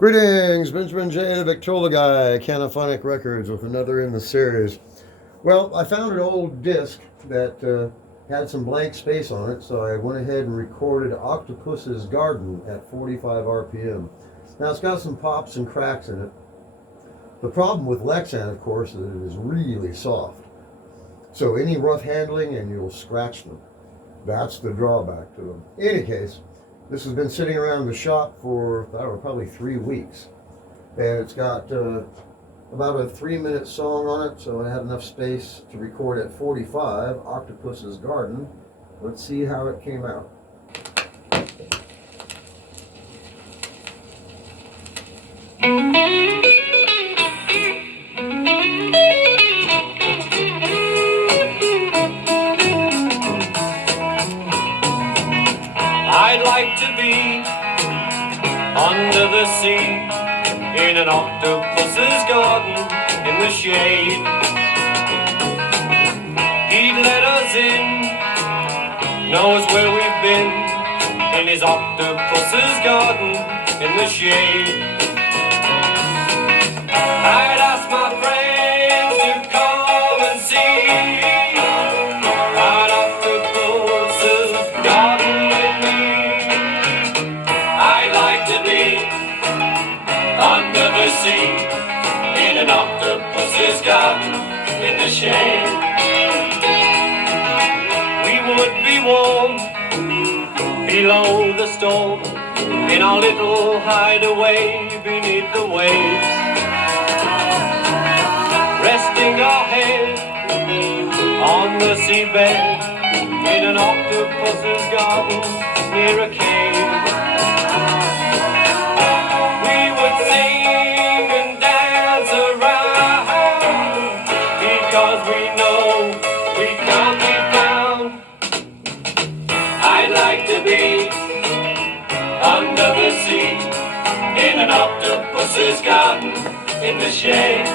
Greetings, Benjamin J. the Victrola Guy, Canophonic Records, with another in the series. Well, I found an old disc that had some blank space on it, so I went ahead and recorded Octopus's Garden at 45 RPM. Now, it's got some pops and cracks in it. The problem with Lexan, of course, is that it is really soft. So any rough handling and you'll scratch them. That's the drawback to them. In any case, this has been sitting around the shop for, I don't know, probably 3 weeks. And it's got about a 3-minute song on it, so I had enough space to record at 45, Octopus's Garden. Let's see how it came out. I'd like to be under the sea in an octopus's garden in the shade. He'd let us in, knows where we've been, in his octopus's garden in the shade. I'd ask my friends to come and see an octopus's garden with me. I'd like to be under the sea in an octopus's garden in the shade. We would be warm below the storm in our little hideaway beneath the waves, resting our head on the seabed in an octopus's garden near a cave. We would sing and dance around because we know we can't be found. I'd like to be under the sea in an octopus's garden in the shade.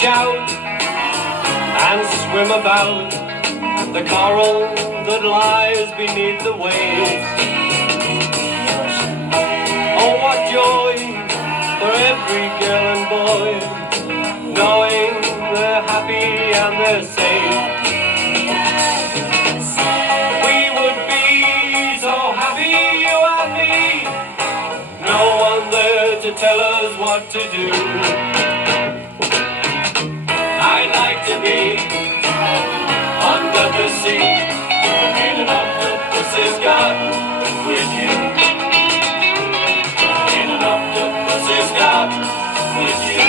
Shout and swim about the coral that lies beneath the waves. Oh, what joy for every girl and boy, knowing they're happy and they're safe. We would be so happy, you and me, no one there to tell us what to do. I'd like to be under the sea in an octopus's garden with you. In an octopus's garden with you.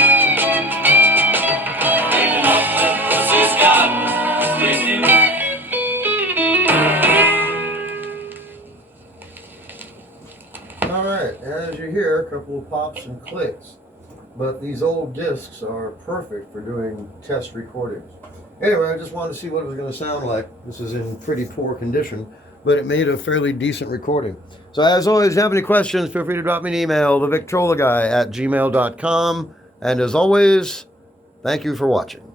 In an octopus's garden with you. All right, as you hear, a couple of pops and clicks. But these old discs are perfect for doing test recordings. Anyway, I just wanted to see what it was going to sound like. This is in pretty poor condition, but it made a fairly decent recording. So as always, if you have any questions, feel free to drop me an email, thevictrolaguy@gmail.com. And as always, thank you for watching.